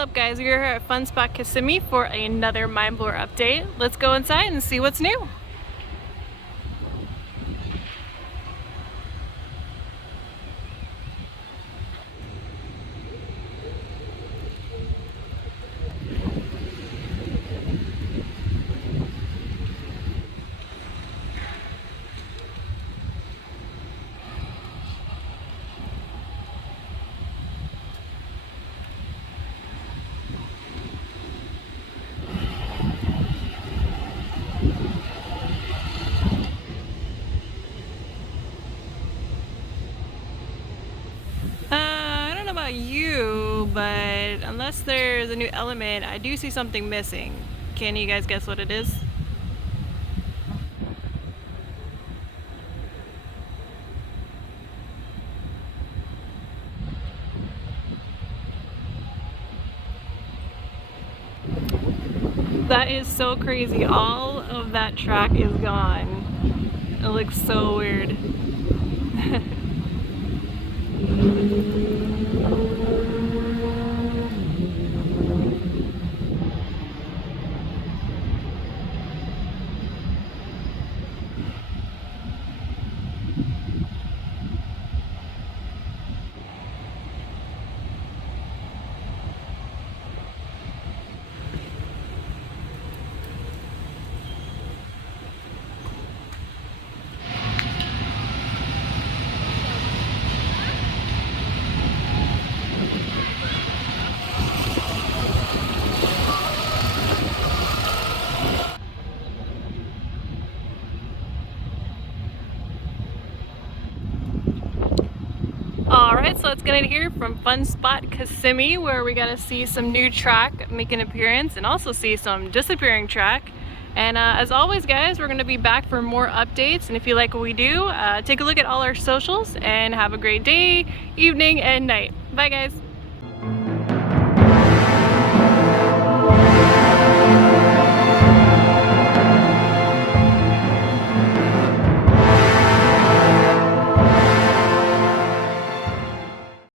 up, guys? We're here at Fun Spot Kissimmee for another Mind Blower update. Let's go inside and see what's new. I don't know about you, but unless there's a new element, I do see something missing. Can you guys guess what it is? That is so crazy. All of that track is gone. It looks so weird. Alright, so let's get in here from Fun Spot Kissimmee, where we got to see some new track make an appearance and also see some disappearing track. And as always, guys, we're going to be back for more updates. And if you like what we do, take a look at all our socials and have a great day, evening, and night. Bye, guys.